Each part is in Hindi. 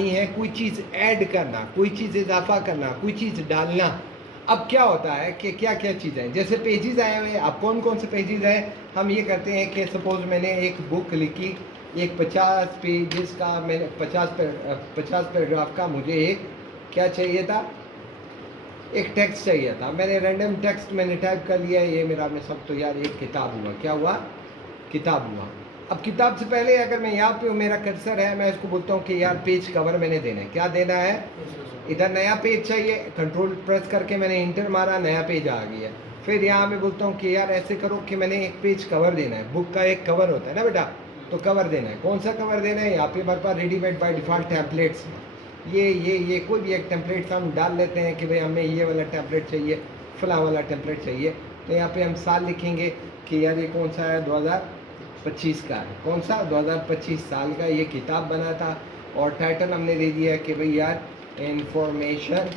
बनानी है, कोई चीज़ ऐड करना, कोई चीज़ इजाफा करना, कोई चीज़ डालना। अब क्या होता है कि क्या क्या चीज़ें हैं, जैसे पेजेस आए हुए हैं, अब कौन कौन से पेजेस हैं, हम ये करते हैं कि सपोज़ मैंने एक बुक लिखी, एक 50 पेजेस का, मैंने 50 पैराग्राफ का मुझे एक क्या चाहिए था, एक टेक्स्ट चाहिए था। मैंने रैंडम टेक्स्ट मैंने टाइप कर लिया, ये मेरा में सब, तो यार एक किताब हुआ। क्या हुआ? किताब हुआ। अब किताब से पहले अगर मैं यहाँ पे मेरा कर्सर है, मैं इसको बोलता हूँ कि यार पेज कवर मैंने देना है। क्या देना है? इधर नया पेज चाहिए, कंट्रोल प्रेस करके मैंने इंटर मारा, नया पेज आ गया। फिर यहाँ मैं बोलता हूँ कि यार ऐसे करो कि मैंने एक पेज कवर देना है, बुक का एक कवर होता है ना बेटा, तो कवर देना है। कौन सा कवर देना है? यहाँ पे हमारे पास रेडीमेड बाय डिफ़ॉल्ट टेम्पलेट्स हैं। ये कोई भी एक टेम्पलेट हम डाल लेते हैं कि भाई हमें ये वाला टेम्पलेट चाहिए, फला वाला टेम्पलेट चाहिए। तो यहाँ पे हम साल लिखेंगे कि यार ये कौन सा है, 2025 का है। कौन सा? 2025 साल का ये किताब बना था। और टाइटल हमने दे दिया कि भाई यार इंफॉर्मेशन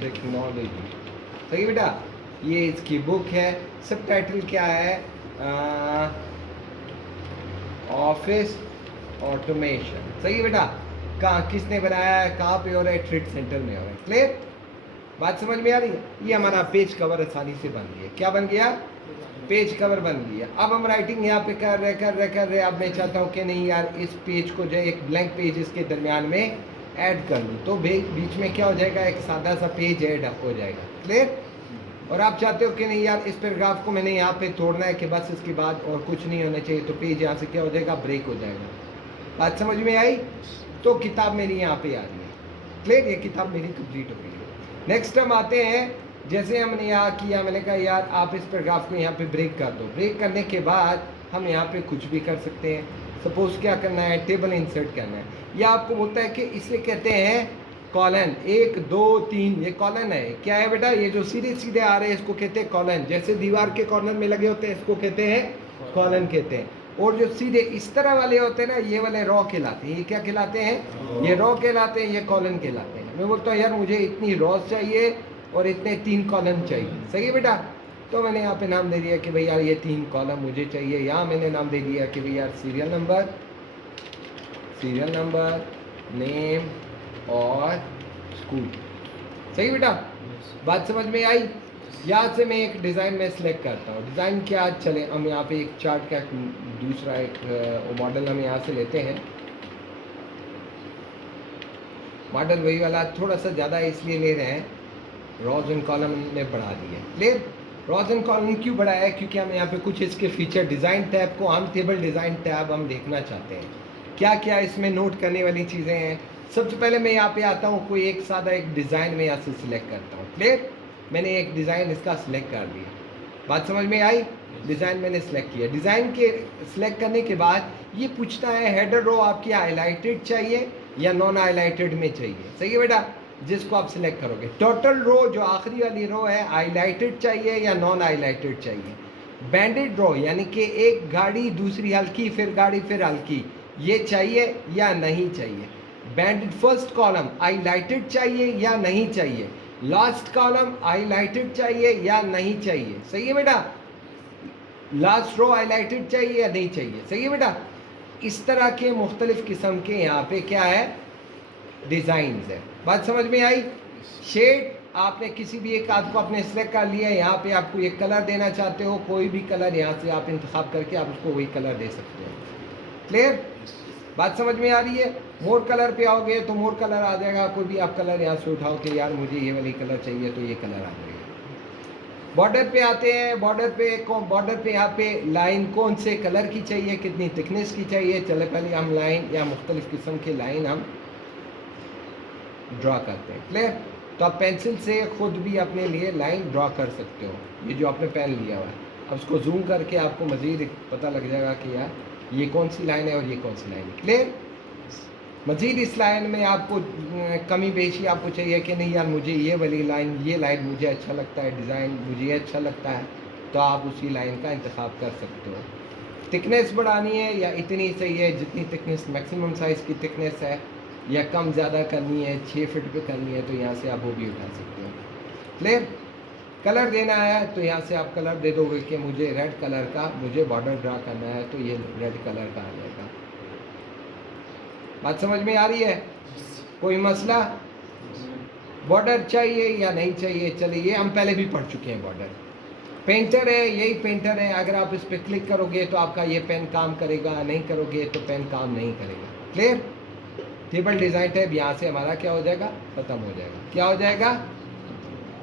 टेक्नोलॉजी। सही बेटा, ये इसकी बुक है। सब टाइटल क्या है? Office automation. सही बेटा, कहाँ किसने बनाया है, कहाँ पे हो रहा है? ट्रेड सेंटर में हो रहा है। क्लियर? बात समझ में आ रही है? ये हमारा पेज कवर आसानी से बन गया। क्या बन गया? पेज कवर बन गया। अब हम राइटिंग यहाँ पे कर रहे। अब मैं चाहता हूँ कि नहीं यार इस पेज को जो एक ब्लैंक पेज इसके दरमियान में ऐड कर दूँ, तो बीच में क्या हो जाएगा, एक सादा सा पेज ऐड हो जाएगा। क्लियर? और आप चाहते हो कि नहीं यार इस पैराग्राफ को मैंने यहाँ पे तोड़ना है कि बस इसके बाद और कुछ नहीं होना चाहिए, तो पेज यहाँ से क्या हो जाएगा, ब्रेक हो जाएगा। बात समझ में आई? तो किताब मेरी यहाँ पे आ रही है। क्लियर? ये किताब मेरी कंप्लीट हो गई है। नेक्स्ट हम आते हैं, जैसे हमने यहाँ किया, मैंने कहा यार आप इस पैराग्राफ को यहाँ पे ब्रेक कर दो। ब्रेक करने के बाद हम यहाँ पे कुछ भी कर सकते हैं। सपोज क्या करना है, टेबल इंसर्ट करना है। या आपको बोलता है कि इसे कहते हैं कॉलन, 1 2 3, ये कॉलन है। क्या है बेटा? ये जो सीधे सीधे आ रहे हैं इसको कहते हैं कॉलन। जैसे दीवार के कॉर्नर में लगे होते हैं इसको कहते हैं कॉलन कहते हैं। और जो सीधे इस तरह वाले होते हैं ना, ये वाले रॉ कहलाते हैं। ये क्या कहलाते हैं? ये रॉ कहलाते हैं, ये कॉलन कहलाते हैं। मैं बोलता हूँ यार मुझे इतनी रॉज चाहिए और इतने 3 कॉलम चाहिए। सही है बेटा? तो मैंने यहाँ पे नाम दे दिया कि भाई यार ये 3 कॉलम मुझे चाहिए। यहाँ मैंने नाम दे दिया कि भाई यार सीरियल नंबर, नेम और स्कूल। सही बेटा? बात समझ में आई? यहाँ से मैं एक डिज़ाइन में सिलेक्ट करता हूँ। डिज़ाइन क्या? चले हम यहाँ पे एक चार्ट का दूसरा एक मॉडल हम यहाँ से लेते हैं। मॉडल वही वाला, थोड़ा सा ज़्यादा इसलिए ले रहे हैं, रॉज एंड कॉलम ने बढ़ा दिए। क्लियर? रॉज एंड कॉलम क्यों बढ़ाया है? क्योंकि हम यहाँ पे कुछ इसके फीचर, डिज़ाइन टैब को हम टेबल डिज़ाइन टैब हम देखना चाहते हैं। क्या क्या इसमें नोट करने वाली चीज़ें हैं। सबसे पहले मैं यहाँ पे आता हूँ, कोई एक सादा एक डिज़ाइन में यहाँ से सिलेक्ट करता हूँ। क्लियर? मैंने एक डिज़ाइन इसका सिलेक्ट कर दिया। बात समझ में आई? डिज़ाइन मैंने सिलेक्ट किया। डिज़ाइन के सिलेक्ट करने के बाद ये पूछता है हेडर रो आपकी हाईलाइटेड चाहिए या नॉन हाईलाइटेड में चाहिए। सही है बेटा? जिसको आप सिलेक्ट करोगे। टोटल रो जो आखिरी वाली रो है हाईलाइटेड चाहिए या नॉन हाईलाइटेड चाहिए। बैंडेड रो यानी कि एक गाड़ी दूसरी हल्की फिर गाड़ी फिर हल्की, ये चाहिए या नहीं चाहिए। बैंडेड फर्स्ट कॉलम हाईलाइटेड चाहिए या नहीं चाहिए। लास्ट कॉलम हाईलाइटेड चाहिए या नहीं चाहिए। सही है बेटा? लास्ट रो हाईलाइटेड चाहिए या नहीं चाहिए। सही है बेटा? इस तरह के मुख्तलिफ किस्म के यहाँ पे क्या है, डिज़ाइंस है। बात समझ में आई? शेड आपने किसी भी एक आध को आपने सिलेक्ट कर लिया। यहाँ पे आपको एक कलर देना चाहते हो, कोई भी कलर यहाँ से आप इंतखाब करके आप उसको वही कलर दे सकते हो। क्लियर? बात समझ में आ रही है? मोर कलर पे आओगे तो मोर कलर आ जाएगा। कोई भी आप कलर यहाँ से उठाओ कि यार मुझे ये वाली कलर चाहिए, तो ये कलर आ जाएगा। बॉर्डर पे आते हैं। बॉर्डर पे यहाँ पे लाइन कौन से कलर की चाहिए, कितनी थिकनेस की चाहिए। चले पहले हम लाइन या मुख्तलिफ किस्म की लाइन हम ड्रा करते हैं। क्लियर? तो आप पेंसिल से खुद भी अपने लिए लाइन ड्रा कर सकते हो। ये जो आपने पेन लिया हुआ है, अब उसको जूम करके आपको मज़ीद पता लग जाएगा कि यार ये कौन सी लाइन है और ये कौन सी लाइन है। क्लियर? मज़ीद इस लाइन में आपको कमी बेशी आपको चाहिए कि नहीं यार मुझे ये वाली लाइन, ये लाइन मुझे अच्छा लगता है, डिज़ाइन मुझे अच्छा लगता है, तो आप उसी लाइन का इंतखाब कर सकते हो। थिकनेस बढ़ानी है या इतनी सही है जितनी थिकनेस मैक्सिमम साइज़ की थिकनेस है, या कम ज़्यादा करनी है, 6 फीट पे करनी है, तो यहाँ से आप वो भी उठा सकते हो। क्लियर? कलर देना है तो यहाँ से आप कलर दे दोगे कि मुझे रेड कलर का मुझे बॉर्डर ड्रा करना है, तो ये रेड कलर का आ जाएगा। बात समझ में आ रही है? कोई मसला? बॉर्डर चाहिए या नहीं चाहिए? चलिए, ये हम पहले भी पढ़ चुके हैं। बॉर्डर पेंटर है, यही पेंटर है। अगर आप इस पर क्लिक करोगे तो आपका ये पेन काम करेगा, नहीं करोगे तो पेन काम नहीं करेगा। क्लियर? टेबल डिज़ाइन टैब यहाँ से हमारा क्या हो जाएगा? ख़त्म हो जाएगा। क्या हो जाएगा?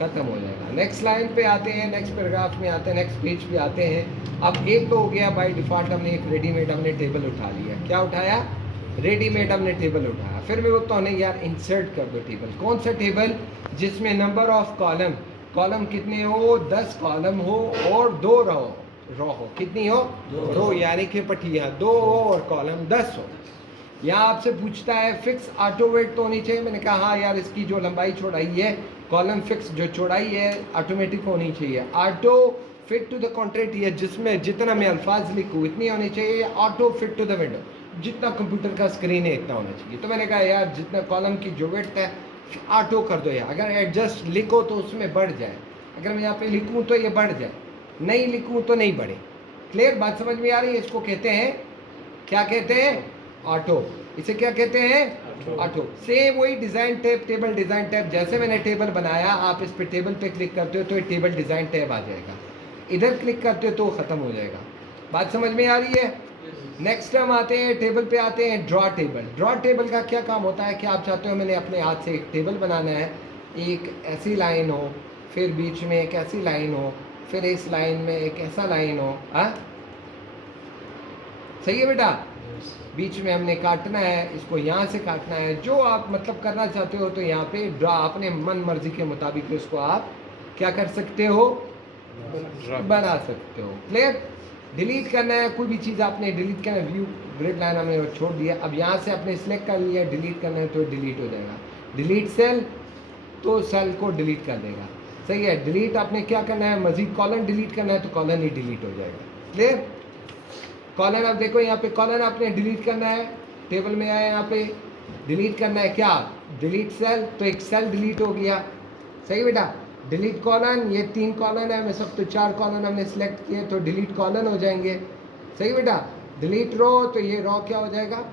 ख़त्म हो जाएगा। नेक्स्ट लाइन पे आते हैं, नेक्स्ट पैराग्राफ में आते हैं, नेक्स्ट पेज पे आते हैं। अब एक तो हो गया बाय डिफ़ॉल्ट, हमने एक रेडीमेड हमने टेबल उठा लिया। क्या उठाया? रेडीमेड हमने टेबल उठाया। फिर मैं बोलता हूँ नहीं यार, इंसर्ट कर दो टेबल। कौन सा टेबल? जिसमें नंबर ऑफ कॉलम कितने हो? 10 कॉलम हो और 2 रो हो। कितनी हो? 2 यानी कि पटिया 2 हो और कॉलम 10 हो। यहाँ आपसे पूछता है फिक्स ऑटो वेट तो होनी चाहिए। मैंने कहा हाँ यार, इसकी जो लंबाई चौड़ाई है, कॉलम फिक्स जो चौड़ाई है ऑटोमेटिक होनी चाहिए। Auto fit to the contract, ये जिसमें जितना मैं अल्फाज लिखूँ इतनी होनी चाहिए। Auto fit to the window, जितना कंप्यूटर का स्क्रीन है इतना होना चाहिए। तो मैंने कहा यार, जितना कॉलम की जो विड्थ है ऑटो कर दो यार। अगर एडजस्ट लिखो तो उसमें बढ़ जाए, अगर मैं यहाँ पे लिखूँ तो ये बढ़ जाए, नहीं लिखूँ तो नहीं बढ़े। क्लियर? बात समझ में आ रही है? इसको कहते हैं, क्या कहते हैं? ऑटो। इसे क्या कहते हैं? ऑटो। सेम वही design tab, table design tab. जैसे मैंने टेबल बनाया, आप इस पे टेबल पे क्लिक करते हो तो ये टेबल डिज़ाइन टैब आ जाएगा। इधर क्लिक करते हो तो ख़त्म हो जाएगा। बात समझ में आ रही है? नेक्स्ट हम आते हैं टेबल पे, आते हैं ड्रॉ टेबल। ड्रॉ टेबल का क्या काम होता है कि आप चाहते हो मैंने अपने हाथ से एक टेबल बनाना है, एक ऐसी लाइन हो, फिर बीच में एक ऐसी लाइन हो, फिर इस लाइन में एक ऐसा लाइन हो। हाँ, सही है बेटा? बीच में हमने काटना है, इसको यहाँ से काटना है। जो आप मतलब करना चाहते हो तो यहाँ पे ड्रॉ अपने मन मर्जी के मुताबिक इसको आप क्या कर सकते हो? बना सकते हो। क्लियर? डिलीट करना है, कोई भी चीज़ आपने डिलीट करना है, व्यू ग्रिड लाइन हमने छोड़ दिया। अब यहाँ से आपने सिलेक्ट कर लिया, डिलीट करना है तो डिलीट हो जाएगा। डिलीट सेल, तो सेल को डिलीट कर देगा। सही है? डिलीट आपने क्या करना है? मजीद कॉलम डिलीट करना है तो कॉलम ही डिलीट हो जाएगा। क्लियर? कॉलम, आप देखो यहाँ पे कॉलम आपने डिलीट करना है, टेबल में आया, यहाँ पे डिलीट करना है क्या? डिलीट सेल, तो एक सेल डिलीट हो गया। सही बेटा? डिलीट कॉलन, ये 3 कॉलन है, मैं सब तो 4 कॉलन हमने सेलेक्ट किए तो डिलीट कॉलन हो जाएंगे। सही बेटा? डिलीट रो, तो ये रो क्या हो जाएगा?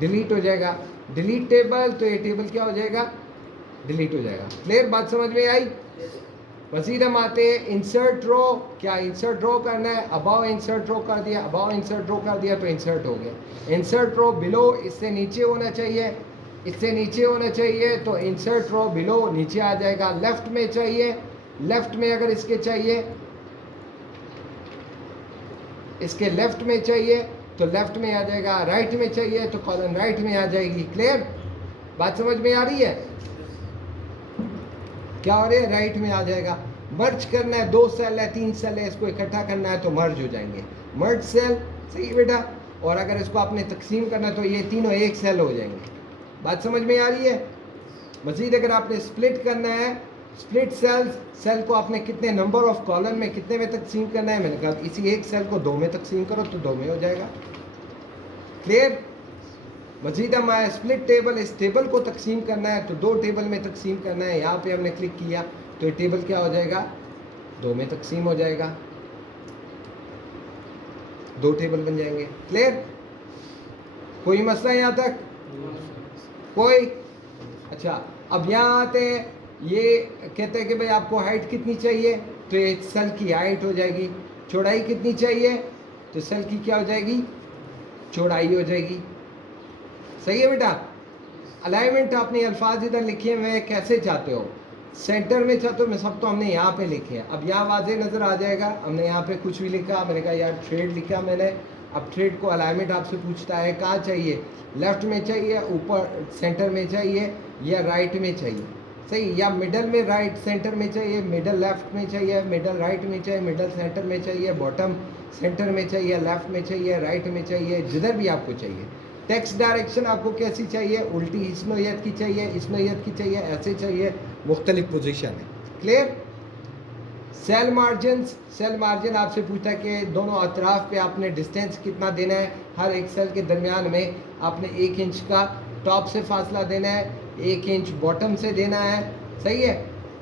डिलीट हो जाएगा। डिलीट टेबल, तो ये टेबल क्या हो जाएगा? डिलीट हो जाएगा। क्लियर? बात समझ में आई? मजीद हम आते हैं इंसर्ट रो। क्या इंसर्ट रो करना है? अबाव इंसर्ट रो कर दिया, अबाव इंसर्ट रो कर दिया तो इंसर्ट हो गया। इंसर्ट रो बिलो, इससे नीचे होना चाहिए, इससे नीचे होना चाहिए, तो इंसर्ट रो बिलो नीचे आ जाएगा। लेफ्ट में चाहिए, लेफ्ट में अगर इसके चाहिए, इसके लेफ्ट में चाहिए तो लेफ्ट में आ जाएगा। राइट में चाहिए तो कॉलम राइट में आ जाएगी। क्लियर? बात समझ में आ रही है? क्या हो रहा है? राइट में आ जाएगा। मर्ज करना है, 2 सेल है, 3 सेल है, इसको इकट्ठा करना है तो मर्ज हो जाएंगे। मर्ज सेल, सही बेटा? और अगर इसको आपने तकसीम करना है तो ये तीनों एक सेल हो जाएंगे। बात समझ में आ रही है? मजीद अगर आपने स्प्लिट करना है, स्प्लिट सेल्स, सेल को आपने कितने नंबर ऑफ कॉलम में कितने में तकसीम करना है? मैंने कहा इसी एक सेल को 2 में तकसीम करो तो 2 में हो जाएगा। क्लियर? मजीद हम आए स्प्लिट टेबल, इस टेबल को तकसीम करना है तो 2 टेबल में तकसीम करना है। यहाँ पे हमने क्लिक किया तो ये टेबल क्या हो जाएगा? 2 में तकसीम हो जाएगा, 2 टेबल बन जाएंगे। क्लियर? कोई मसला यहाँ तक? कोई? अच्छा, अब यहाँ आते हैं, ये कहते हैं कि भाई आपको हाइट कितनी चाहिए, तो ये सेल की हाइट हो जाएगी। चौड़ाई कितनी चाहिए, तो सेल की क्या हो जाएगी? चौड़ाई हो जाएगी। सही है बेटा? अलाइनमेंट आपने अल्फाज इधर लिखे हुए हैं, कैसे चाहते हो? सेंटर में चाहते हो? मैं सब तो हमने यहाँ पे लिखे हैं। अब यहाँ वाजे नज़र आ जाएगा, हमने यहाँ पे कुछ भी लिखा, मैंने कहा यार ट्रेड लिखा मैंने। अब ट्रेड को अलाइनमेंट आपसे पूछता है कहाँ चाहिए, लेफ्ट में चाहिए, ऊपर सेंटर में चाहिए, या राइट में चाहिए। सही, या मिडल में राइट सेंटर में चाहिए, मिडल लेफ्ट में चाहिए, मिडल राइट में चाहिए, मिडल सेंटर में चाहिए, बॉटम सेंटर में चाहिए, लेफ्ट में चाहिए, राइट में चाहिए, जिधर भी आपको चाहिए। टेक्स्ट डायरेक्शन आपको कैसी चाहिए? उल्टी इस नोयत की चाहिए, इस नोयत की चाहिए, ऐसे चाहिए, मुख्तलिफ पोजीशन है। Clear? Sale margin, sale margin आपसे पूछा कि दोनों अतराफ पे आपने डिस्टेंस कितना देना है। हर एक सेल के दरमियान में आपने 1 इंच का टॉप से फासला देना है, 1 इंच बॉटम से देना है। सही है?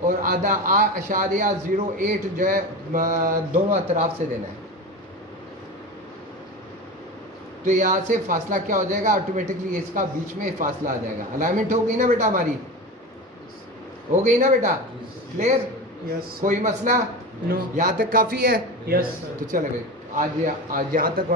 और आधा .08 जो है दोनों अतराफ से देना है। तो यहाँ से फासला क्या हो जाएगा, ऑटोमेटिकली इसका बीच में फासला आ जाएगा। अलाइनमेंट हो गई ना बेटा हमारी, हो गई ना बेटा, क्लियर? यस कोई मसला? नो यहाँ तक काफ़ी है? यस तो चले भाई आज यहाँ तक